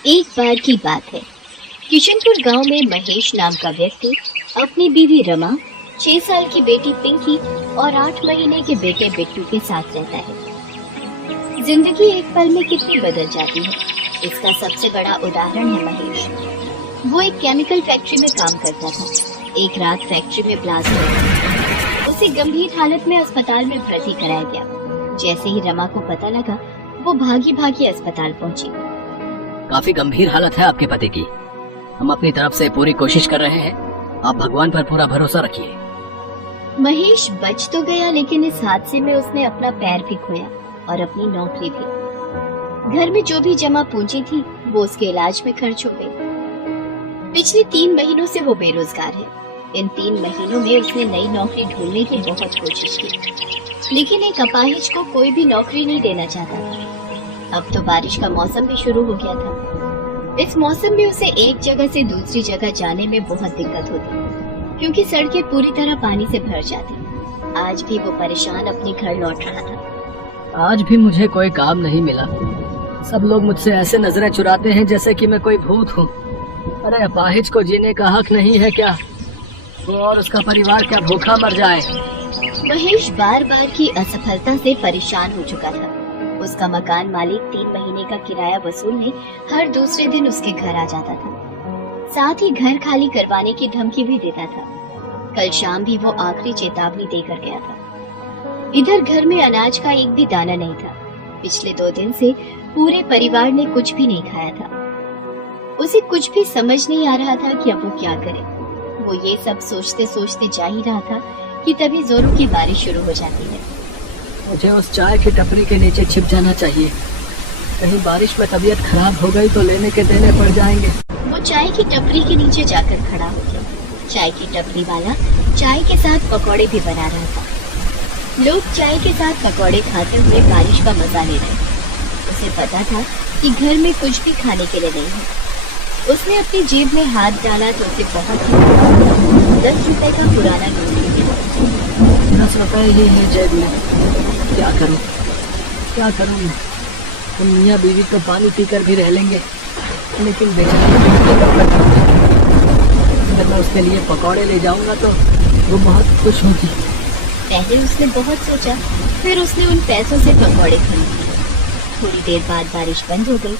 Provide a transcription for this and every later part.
एक बार की बात है। किशनपुर गांव में महेश नाम का व्यक्ति अपनी बीवी रमा, 6 साल की बेटी पिंकी और 8 महीने के बेटे बिट्टू के साथ रहता है। जिंदगी एक पल में कितनी बदल जाती है, इसका सबसे बड़ा उदाहरण है महेश। वो एक केमिकल फैक्ट्री में काम करता था। एक रात फैक्ट्री में ब्लास्ट हो गया। उसे गंभीर हालत में अस्पताल में भर्ती कराया गया। जैसे ही रमा को पता लगा, वो भागी भागी अस्पताल पहुंची। काफी गंभीर हालत है आपके पति की। हम अपनी तरफ से पूरी कोशिश कर रहे हैं, आप भगवान पर पूरा भरोसा रखिए। महेश बच तो गया, लेकिन इस हादसे में उसने अपना पैर भी खोया और अपनी नौकरी भी। घर में जो भी जमा पूंजी थी, वो उसके इलाज में खर्च हो गई। पिछले 3 महीनों से वो बेरोजगार है। इन 3 महीनों में उसने नई नौकरी ढूंढने की बहुत कोशिश की, लेकिन एक अपाहिज को कोई भी नौकरी नहीं देना चाहता। अब तो बारिश का मौसम भी शुरू हो गया था। इस मौसम में उसे एक जगह से दूसरी जगह जाने में बहुत दिक्कत होती, क्योंकि सड़कें पूरी तरह पानी से भर जाती। आज भी वो परेशान अपने घर लौट रहा था। आज भी मुझे कोई काम नहीं मिला। सब लोग मुझसे ऐसे नजरें चुराते हैं जैसे कि मैं कोई भूत हूँ। अरे अपाहिज को जीने का हक नहीं है क्या? वो और उसका परिवार क्या भूखा मर जाए? महेश बार बार की असफलता से परेशान हो चुका था। उसका मकान मालिक 3 महीने का किराया वसूलने हर दूसरे दिन उसके घर आ जाता था। साथ ही घर खाली करवाने की धमकी भी देता था। कल शाम भी वो आखिरी चेतावनी देकर गया था। इधर घर में अनाज का एक भी दाना नहीं था। पिछले 2 दिन से पूरे परिवार ने कुछ भी नहीं खाया था। उसे कुछ भी समझ नहीं आ रहा था कि अब वो क्या करे। वो ये सब सोचते सोचते जा ही रहा था कि तभी जोरों की बारिश शुरू हो जाती है। मुझे उस चाय की टपरी के नीचे छिप जाना चाहिए। कहीं बारिश में तबीयत खराब हो गई तो लेने के देने पड़ जाएंगे। वो चाय की टपरी के नीचे जाकर खड़ा हो गया। चाय की टपरी वाला चाय के साथ पकौड़े भी बना रहा था। लोग चाय के साथ पकौड़े खाते हुए बारिश का मजा ले रहे थे। उसे पता था कि घर में कुछ भी खाने के लिए नहीं है। उसने अपनी जेब में हाथ डाला तो उसे बहुत ही 10 रुपए का पुराना नोट मिला। 10 रुपए ही है जेब में। क्या करूं मैं? तुम मियाँ बीवी तो पानी पीकर भी रह लेंगे, लेकिन बेचारी अगर मैं उसके लिए पकौड़े ले जाऊंगा तो वो बहुत खुश होगी। पहले उसने बहुत सोचा, फिर उसने उन पैसों से पकौड़े खरीदे। थोड़ी देर बाद बारिश बंद हो गई।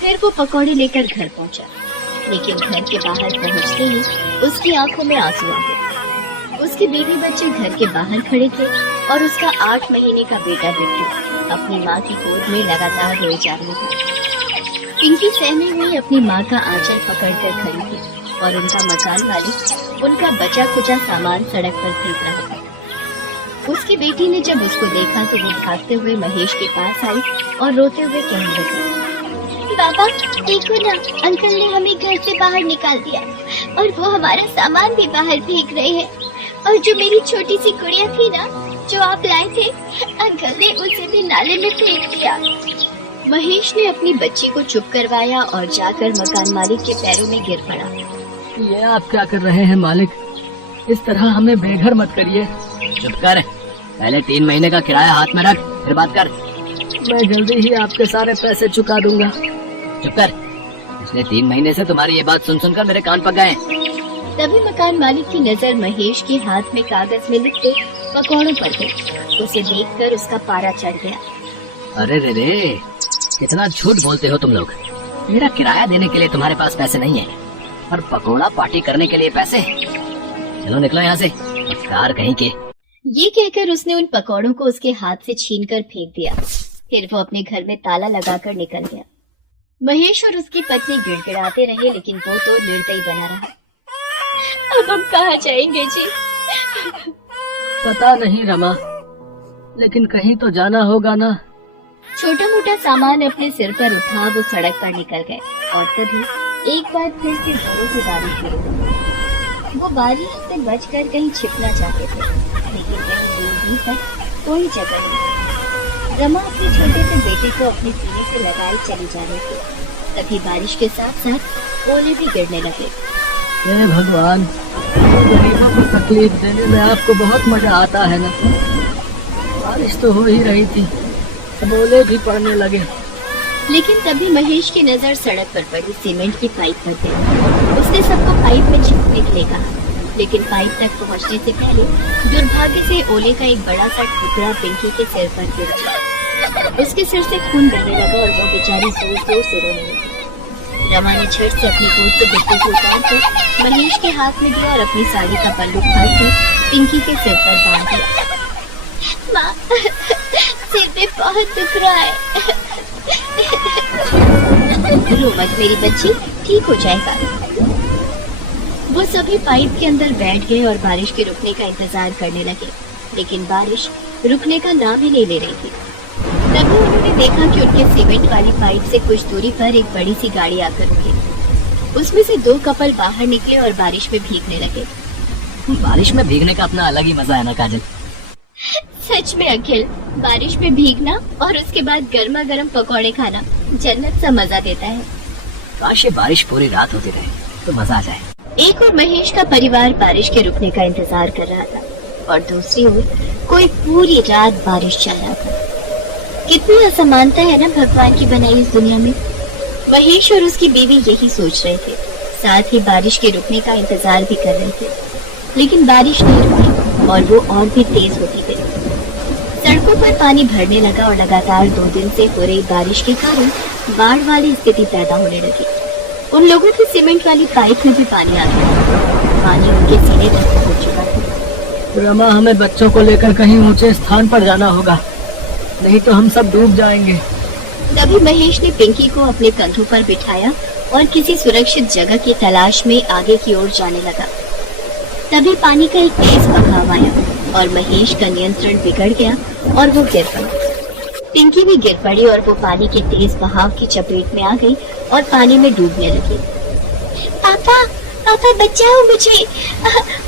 फिर वो पकौड़े लेकर घर पहुंचा, लेकिन घर के बाहर पहुंचते ही उसकी आंखों में आंसू आ गए। उसके बीवी बच्चे घर के बाहर खड़े थे और उसका 8 महीने का बेटा बिट्टू अपनी माँ की गोद में लगातार रोए जा रहे थे। पिंकी सहमी हुई अपनी माँ का आंचल पकड़कर खड़ी थी और उनका मकान मालिक उनका बचा खुचा सामान सड़क पर फेंक रहा था। उसकी बेटी ने जब उसको देखा तो वो भागते हुए महेश के पास आई और रोते हुए कहने लगी, पापा देखो ना, अंकल ने हमें घर से बाहर निकाल दिया और वो हमारा सामान भी बाहर फेंक रहे हैं। और जो मेरी छोटी सी गुड़िया थी ना, जो आप लाए थे, अंकल ने उसे भी नाले में फेंक दिया। महेश ने अपनी बच्ची को चुप करवाया और जाकर मकान मालिक के पैरों में गिर पड़ा। ये आप क्या कर रहे हैं मालिक? इस तरह हमें बेघर मत करिए। चुप कर, पहले 3 महीने का किराया हाथ में रख, फिर बात कर। मैं जल्दी ही आपके सारे पैसे चुका दूंगा। चुप कर, पिछले 3 महीने से तुम्हारी ये बात सुन सुनकर मेरे कान पक गए। तभी मकान मालिक की नजर महेश के हाथ में कागज में लिखे पकौड़ों पर गई। उसे देखकर उसका पारा चढ़ गया। अरे रे, कितना झूठ बोलते हो तुम लोग। मेरा किराया देने के लिए तुम्हारे पास पैसे नहीं है, और पकौड़ा पार्टी करने के लिए पैसे। चलो निकलो यहाँ से, कार कहीं के। ये कहकर उसने उन पकौड़ों को उसके हाथ से छीनकर फेंक दिया। फिर वो अपने घर में ताला लगाकर निकल गया। महेश और उसकी पत्नी गिड़गिड़ाते रहे, लेकिन वो तो निर्दयी बना रहा। अब हम कहाँ जाएंगे जी? पता नहीं रमा, लेकिन कहीं तो जाना होगा ना। छोटा मोटा सामान अपने सिर पर उठा वो सड़क पर निकल गए और तभी एक बार फिर से जोरों से बारिश शुरू हुई। वो बारिश से बचकर कहीं छिपना चाहते थे, लेकिन कहीं दूर तक कोई जगह नहीं। रमा अपने छोटे से बेटे को अपने सीने से लगाए चली जा रही थी। तभी बारिश के साथ साथ ओले भी गिरने लगे। हे भगवान, गरीबों को तकलीफ देने में आपको बहुत मजा आता है ना। बारिश तो हो ही रही थी, अब ओले भी पड़ने लगे। लेकिन तभी महेश की नजर सड़क पर पड़ी सीमेंट की पाइप पर गई। उसने सबको पाइप में चिपकने के लिए कहा, लेकिन पाइप तक पहुंचने से पहले दुर्भाग्य से ओले का एक बड़ा सा टुकड़ा पिंकी के सिर पर गिरा। उसके सिर से खून बहने लगा और वो बेचारी जोर जोर से रोने लगी। रमा ने झट से अपनी गोद से बिट्टू को उतारकर महेश के हाथ में दिया और अपनी साड़ी का पल्लू फाड़कर पिंकी के सिर पर बांध दिया। माँ, सिर में बहुत दुख रहा है। रो मत मेरी बच्ची, ठीक हो जाएगा। वो सभी पाइप के अंदर बैठ गए और बारिश के रुकने का इंतजार करने लगे, लेकिन बारिश रुकने का नाम ही नहीं ले रही थी। तभी उन्होंने देखा कि उनके सीमेंट वाली पाइप से कुछ दूरी पर एक बड़ी सी गाड़ी आकर रुकी। उसमें से 2 कपल बाहर निकले और बारिश में भीगने लगे। बारिश में भीगने का अपना अलग ही मजा है ना काजल। सच में अखिल, बारिश में भीगना और उसके बाद गर्मा गर्म पकौड़े खाना जन्नत सा मजा देता है। काश ये बारिश पूरी रात होती रहे तो मजा आ जाए। एक और महेश का परिवार बारिश के रुकने का इंतजार कर रहा था और दूसरी ओर कोई पूरी रात बारिश चल रहा था। कितनी असमानता है ना भगवान की बनाई इस दुनिया में। महेश और उसकी बीवी यही सोच रहे थे, साथ ही बारिश के रुकने का इंतजार भी कर रहे थे, लेकिन बारिश नहीं रुकी और वो और भी तेज होती गई। सड़कों पर पानी भरने लगा और लगातार 2 दिन से हो रही बारिश के कारण बाढ़ वाली स्थिति पैदा होने लगी। उन लोगों की सीमेंट वाली पाइप में भी पानी आ गया। पानी उनके सीने तक पहुंच चुका था। रमा, हमें बच्चों को लेकर कहीं ऊंचे स्थान पर जाना होगा, नहीं तो हम सब डूब जाएंगे। तभी महेश ने पिंकी को अपने कंधों पर बिठाया और किसी सुरक्षित जगह की तलाश में आगे की ओर जाने लगा। तभी पानी का एक तेज बहाव आया और महेश का नियंत्रण बिगड़ गया और वो गिर पड़ा। पिंकी भी गिर पड़ी और वो पानी के तेज बहाव की चपेट में आ गई और पानी में डूबने लगी। पापा, पापा बचाओ मुझे,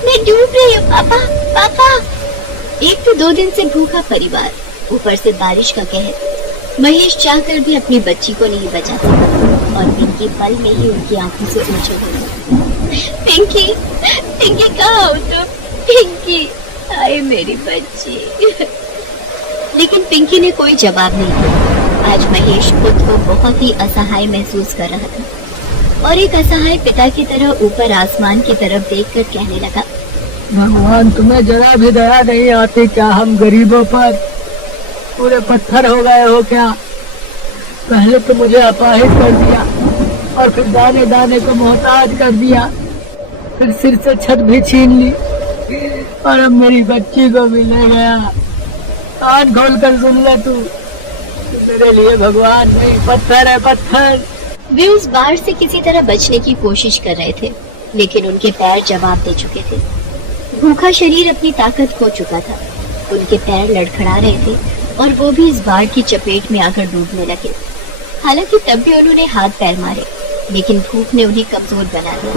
मैं डूब रही हूँ पापा, पापा। एक तो 2 दिन से भूखा परिवार, ऊपर से बारिश का कहर। महेश चाहकर भी अपनी बच्ची को नहीं बचा सका और पिंकी पल में ही उनकी आंखों से ओझल हो गई। पिंकी, पिंकी कहाँ हो तुम? पिंकी, आए मेरी बच्ची। लेकिन पिंकी ने कोई जवाब नहीं दिया। आज महेश खुद को बहुत ही असहाय महसूस कर रहा था और एक असहाय पिता की तरह ऊपर आसमान की तरफ देखकर कहने लगा, भगवान, तुम्हें जरा भी दया नहीं आती क्या? हम गरीबों पर पूरे पत्थर हो गए हो क्या? पहले तो मुझे अपाहिज कर दिया और फिर दाने दाने को मोहताज कर दिया, फिर सिर से छत भी छीन ली और अब मेरी बच्ची को भी ले गया। कान खोल कर सुन ले तू, मेरे लिए भगवान नहीं, पत्थर है पत्थर। वे उस बाढ़ से किसी तरह बचने की कोशिश कर रहे थे, लेकिन उनके पैर जवाब दे चुके थे। भूखा शरीर अपनी ताकत खो चुका था। उनके पैर लड़खड़ा रहे थे और वो भी इस बाढ़ की चपेट में आकर डूबने लगे। हालांकि तब भी उन्होंने हाथ पैर मारे, लेकिन भूख ने उन्हें कमजोर बना दिया।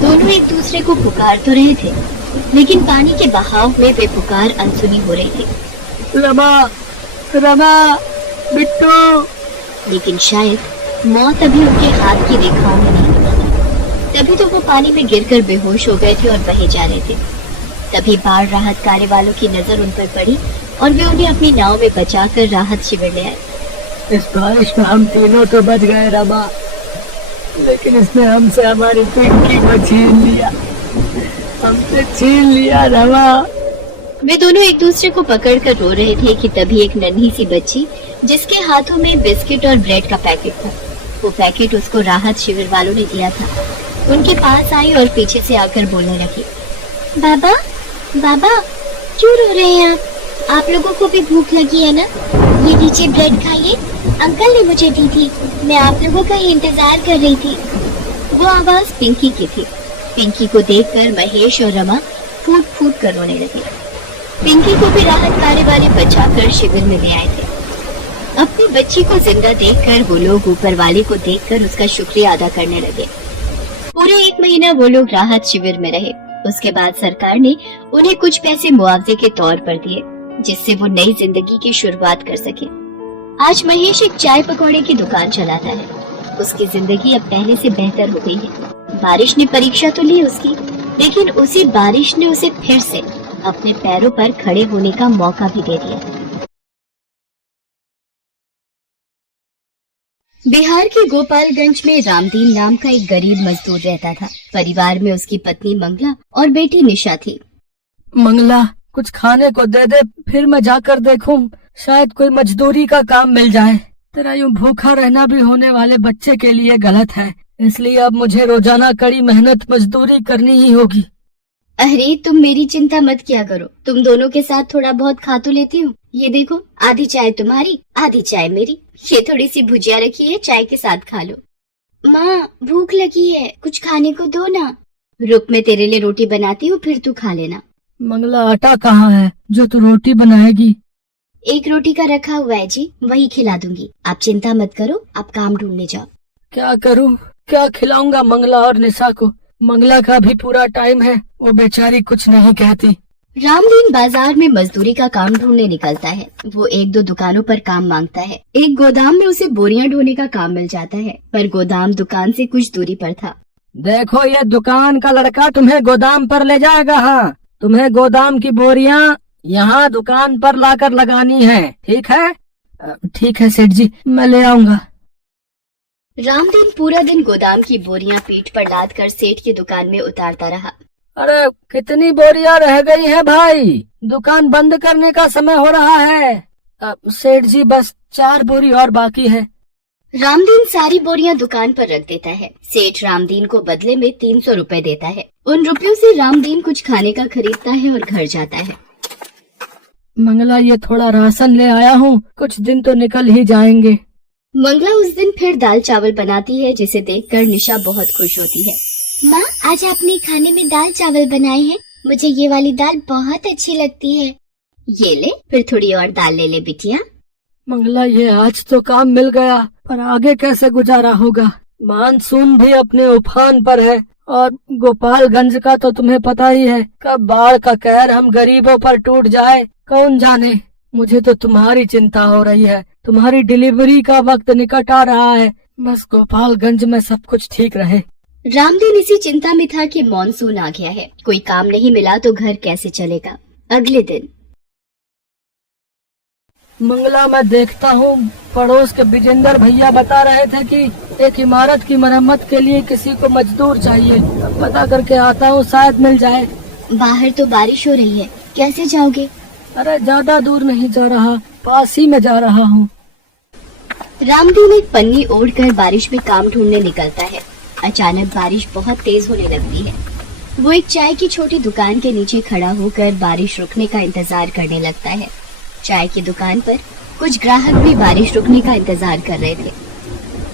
दोनों एक दूसरे को पुकार तो रहे थे, लेकिन पानी के बहाव में वे पुकार अनसुनी हो रही थी। रमा, रमा, बिट्टू। लेकिन शायद मौत अभी उनके हाथ की रेखाओं में नहीं थी। तभी तो वो पानी में गिरकर बेहोश हो गए थे और बहे जा रहे थे। तभी बाढ़ राहत कार्य वालों की नजर उन पर पड़ी और वे उन्हें अपनी नाव में बचाकर राहत शिविर ले आए। इस बारिश में हम तीनों तो बच गए रमा, लेकिन इसने हमसे हमारी पिंकी को छीन लिया, हमसे छीन लिया रमा। वे दोनों एक दूसरे को पकड़कर रो रहे थे कि तभी एक नन्ही सी बच्ची, जिसके हाथों में बिस्किट और ब्रेड का पैकेट था, वो पैकेट उसको राहत शिविर वालों ने दिया था, उनके पास आई और पीछे से आकर बोलने लगी, बाबा, बाबा, क्यों रो रहे हैं आप लोगों को भी भूख लगी है ना? ये लीजिए ब्रेड खाइए, अंकल ने मुझे दी थी, मैं आप लोगों का ही इंतजार कर रही थी। वो आवाज पिंकी की थी। पिंकी को देखकर महेश और रमा फूट फूट कर रोने लगे। पिंकी को भी राहत कार्य वाले बचाकर शिविर में ले आए थे। अपनी बच्ची को जिंदा देखकर वो लोग ऊपर वाले को देखकर उसका शुक्रिया अदा करने लगे। पूरे 1 महीना वो लोग राहत शिविर में रहे। उसके बाद सरकार ने उन्हें कुछ पैसे मुआवजे के तौर पर दिए, जिससे वो नई जिंदगी की शुरुआत कर सके। आज महेश एक चाय पकौड़े की दुकान चलाता है। उसकी जिंदगी अब पहले से बेहतर हो गई है। बारिश ने परीक्षा तो ली उसकी, लेकिन उसी बारिश ने उसे फिर से अपने पैरों पर खड़े होने का मौका भी दे दिया। बिहार के गोपालगंज में रामदीन नाम का एक गरीब मजदूर रहता था। परिवार में उसकी पत्नी मंगला और बेटी निशा थी। मंगला, कुछ खाने को दे दे, फिर मैं जाकर देखूं, शायद कोई मजदूरी का काम मिल जाए। तेरा यूं भूखा रहना भी होने वाले बच्चे के लिए गलत है, इसलिए अब मुझे रोजाना कड़ी मेहनत मजदूरी करनी ही होगी। अरे तुम मेरी चिंता मत किया करो, तुम दोनों के साथ थोड़ा बहुत खा तो लेती हूँ। ये देखो, आधी चाय तुम्हारी आधी चाय मेरी। ये थोड़ी सी भुजिया रखी है, चाय के साथ खा लो। माँ भूख लगी है, कुछ खाने को दो ना। रुक, मैं तेरे लिए रोटी बनाती हूँ, फिर तू खा लेना। मंगला, आटा कहाँ है जो तू रोटी बनाएगी? एक रोटी का रखा हुआ है जी, वही खिला दूंगी। आप चिंता मत करो, आप काम ढूंढने जाओ। क्या करूँ, क्या खिलाऊंगा मंगला और निशा को? मंगला का भी पूरा टाइम है, वो बेचारी कुछ नहीं कहती। रामदीन बाजार में मजदूरी का काम ढूंढने निकलता है। वो एक दो दुकानों पर काम मांगता है। एक गोदाम में उसे बोरियां ढोने का काम मिल जाता है, पर गोदाम दुकान से कुछ दूरी पर था। देखो, ये दुकान का लड़का तुम्हें गोदाम पर ले जाएगा। हाँ, तुम्हें गोदाम की बोरियां यहाँ दुकान पर लाकर लगानी है, ठीक है? ठीक है सेठ जी, मैं ले आऊंगा। रामदीन पूरा दिन गोदाम की बोरियां पीठ पर लाद कर सेठ की दुकान में उतारता रहा। अरे कितनी बोरियां रह गई है भाई, दुकान बंद करने का समय हो रहा है। सेठ जी, बस 4 बोरी और बाकी है। रामदीन सारी बोरियां दुकान पर रख देता है। सेठ रामदीन को बदले में 300 रुपए देता है। उन रुपयों से रामदीन कुछ खाने का खरीदता है और घर जाता है। मंगला, ये थोड़ा राशन ले आया हूँ, कुछ दिन तो निकल ही जाएंगे। मंगला उस दिन फिर दाल चावल बनाती है, जिसे देखकर निशा बहुत खुश होती है। माँ, आज आपने खाने में दाल चावल बनाए हैं, मुझे ये वाली दाल बहुत अच्छी लगती है। ये ले, फिर थोड़ी और दाल ले ले बिटिया। मंगला, ये आज तो काम मिल गया, पर आगे कैसे गुजारा होगा? मानसून भी अपने उफान पर है और गोपालगंज का तो तुम्हें पता ही है, कब बाढ़ का कहर हम गरीबों पर टूट जाए कौन जाने। मुझे तो तुम्हारी चिंता हो रही है, तुम्हारी डिलीवरी का वक्त निकट आ रहा है, बस गोपालगंज में सब कुछ ठीक रहे। रामदीन इसी चिंता में था कि मॉनसून आ गया है, कोई काम नहीं मिला तो घर कैसे चलेगा। अगले दिन मंगला, मैं देखता हूँ पड़ोस के विजेंद्र भैया बता रहे थे कि एक इमारत की मरम्मत के लिए किसी को मजदूर चाहिए। पता करके आता हूँ, शायद मिल जाए। बाहर तो बारिश हो रही है, कैसे जाओगे? अरे ज्यादा दूर नहीं जा रहा, पास ही में जा रहा हूँ। रामदीन एक पन्नी ओढ़कर बारिश में काम ढूंढने निकलता है। अचानक बारिश बहुत तेज होने लगती है। वो एक चाय की छोटी दुकान के नीचे खड़ा होकर बारिश रुकने का इंतजार करने लगता है। चाय की दुकान पर कुछ ग्राहक भी बारिश रुकने का इंतजार कर रहे थे।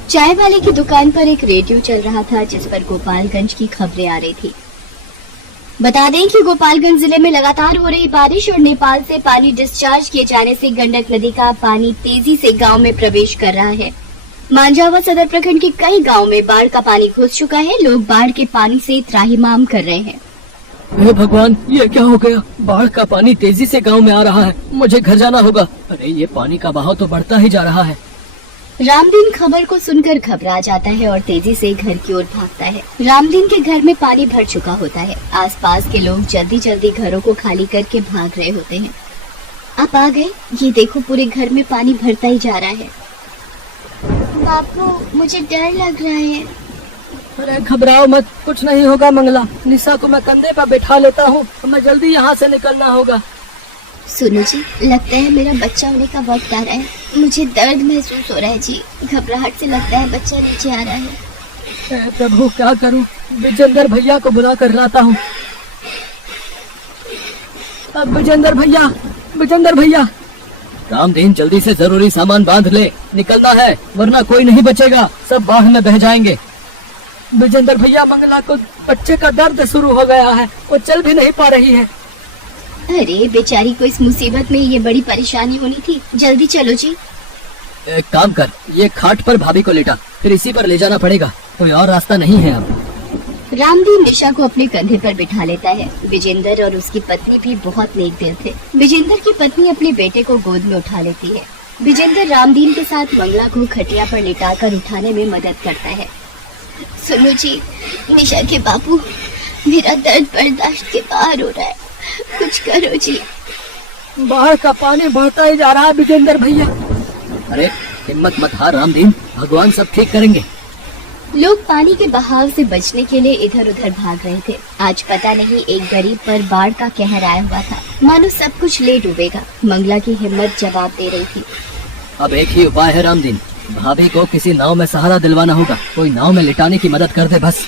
चाय वाले की दुकान पर एक रेडियो चल रहा था, जिस पर गोपालगंज की खबरें आ रही थी। बता दें कि गोपालगंज जिले में लगातार हो रही बारिश और नेपाल से पानी डिस्चार्ज किए जाने से गंडक नदी का पानी तेजी से गांव में प्रवेश कर रहा है। मांझावा सदर प्रखंड के कई गांव में बाढ़ का पानी घुस चुका है। लोग बाढ़ के पानी से त्राहिमाम कर रहे हैं। हे भगवान, ये क्या हो गया? बाढ़ का पानी तेजी से गांव में आ रहा है, मुझे घर जाना होगा। अरे ये पानी का बहाव तो बढ़ता ही जा रहा है। रामदीन खबर को सुनकर घबरा जाता है और तेजी से घर की ओर भागता है। रामदीन के घर में पानी भर चुका होता है। आसपास के लोग जल्दी जल्दी घरों को खाली करके भाग रहे होते हैं। आप आ गए, ये देखो पूरे घर में पानी भरता ही जा रहा है। बापू, मुझे डर लग रहा है। अरे घबराओ मत, कुछ नहीं होगा मंगला। निशा को मैं कंधे पर बैठा लेता हूँ, हमें जल्दी यहाँ से निकलना होगा। सुनो जी, लगता है मेरा बच्चा होने का वक्त आ रहा है। मुझे दर्द महसूस हो रहा है जी, घबराहट से लगता है बच्चा नीचे आ रहा है। प्रभु, क्या करूँ? विजेंद्र भैया को बुला कर लाता हूँ। अब विजेंद्र भैया। रामदीन, जल्दी से जरूरी सामान बांध ले, निकलना है वरना कोई नहीं बचेगा, सब बाढ़ में बह जाएंगे। विजेंद्र भैया, मंगला को बच्चे का दर्द शुरू हो गया है, वो चल भी नहीं पा रही है। अरे बेचारी को इस मुसीबत में ये बड़ी परेशानी होनी थी। जल्दी चलो जी। एक काम कर, ये खाट पर भाभी को लेटा, फिर इसी पर ले जाना पड़ेगा, कोई और रास्ता नहीं है अब। रामदीन निशा को अपने कंधे पर बिठा लेता है। विजेंद्र और उसकी पत्नी भी बहुत नेक दिल थे। विजेंद्र की पत्नी अपने बेटे को गोद में उठा लेती है। विजेंद्र रामदीन के साथ मंगला को खटिया पर लिटाकर उठाने में मदद करता है। सुनो जी, निशा के बापू, मेरा दर्द बर्दाश्त के बाहर हो रहा है, कुछ करो जी। बाढ़ का पानी बढ़ता ही जा रहा है विजेंद्र भैया। अरे हिम्मत मत हार रामदीन, भगवान सब ठीक करेंगे। लोग पानी के बहाव से बचने के लिए इधर उधर भाग रहे थे। आज पता नहीं एक गरीब पर बाढ़ का कहर आया हुआ था, मानो सब कुछ ले डूबेगा। मंगला की हिम्मत जवाब दे रही थी। अब एक ही उपाय है रामदीन, भाभी को किसी नाव में सहारा दिलवाना होगा। कोई नाव में लिटाने की मदद कर दे बस।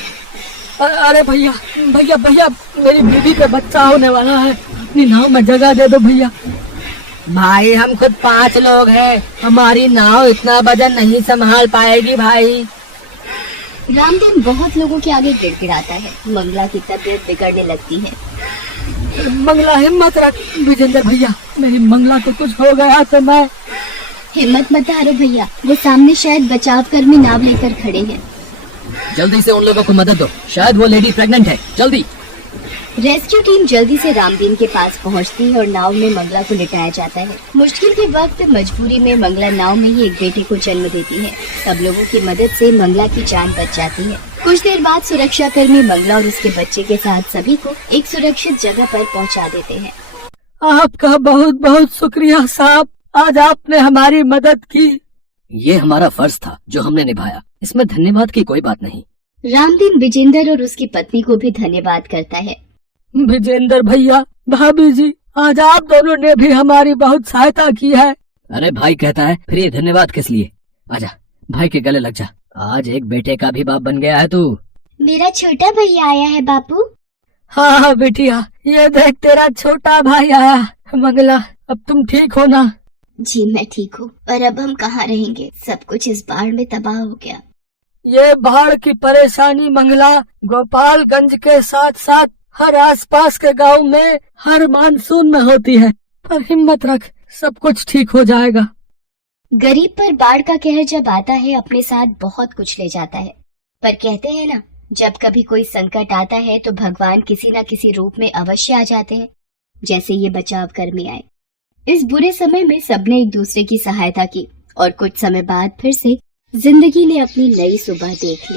अरे भैया भैया भैया, मेरी बीवी का बच्चा होने वाला है, अपनी नाव में जगह दे दो भैया। भाई हम खुद 5 लोग हैं, हमारी नाव इतना वजन नहीं संभाल पाएगी भाई। रामदीन बहुत लोगों के आगे गिड़गिड़ाता है। मंगला की तबीयत बिगड़ने लगती है। मंगला हिम्मत रख। विजेंद्र भैया, मेरी मंगला को कुछ हो गया तो मैं। हिम्मत मत हारो भैया, वो सामने शायद बचाव कर्मी नाव लेकर खड़े हैं। जल्दी से उन लोगों को मदद दो, शायद वो लेडी प्रेग्नेंट है, जल्दी। रेस्क्यू टीम जल्दी से रामदीन के पास पहुंचती है और नाव में मंगला को लिटाया जाता है। मुश्किल के वक्त मजबूरी में मंगला नाव में ही एक बेटे को जन्म देती है। सब लोगों की मदद से मंगला की जान बच जाती है। कुछ देर बाद सुरक्षा कर्मी मंगला और उसके बच्चे के साथ सभी को एक सुरक्षित जगह पर पहुंचा देते हैं। आपका बहुत बहुत शुक्रिया साहब, आज आपने हमारी मदद की। ये हमारा फर्ज था जो हमने निभाया, इसमें धन्यवाद की कोई बात नहीं। रामदीन विजेंद्र और उसकी पत्नी को भी धन्यवाद करता है। विजेंद्र भैया, भाभी जी, आज आप दोनों ने भी हमारी बहुत सहायता की है। अरे भाई कहता है, फिर ये धन्यवाद किस लिए? आजा भाई के गले लग जा, आज एक बेटे का भी बाप बन गया है तू। मेरा छोटा भैया आया है बापू। हाँ हाँ बेटिया, ये देख तेरा छोटा भाई आया। मंगला, अब तुम ठीक हो ना? जी मैं ठीक हूँ, पर अब हम कहाँ रहेंगे? सब कुछ इस बाढ़ में तबाह हो गया। ये बाढ़ की परेशानी मंगला गोपालगंज के साथ साथ हर आसपास के गांव में हर मानसून में होती है, पर हिम्मत रख, सब कुछ ठीक हो जाएगा। गरीब पर बाढ़ का कहर जब आता है अपने साथ बहुत कुछ ले जाता है, पर कहते हैं ना, जब कभी कोई संकट आता है तो भगवान किसी न किसी रूप में अवश्य आ जाते हैं। जैसे ये बचाव कर्मी आए। इस बुरे समय में सबने एक दूसरे की सहायता की और कुछ समय बाद फिर से जिंदगी ने अपनी नई सुबह देख ली।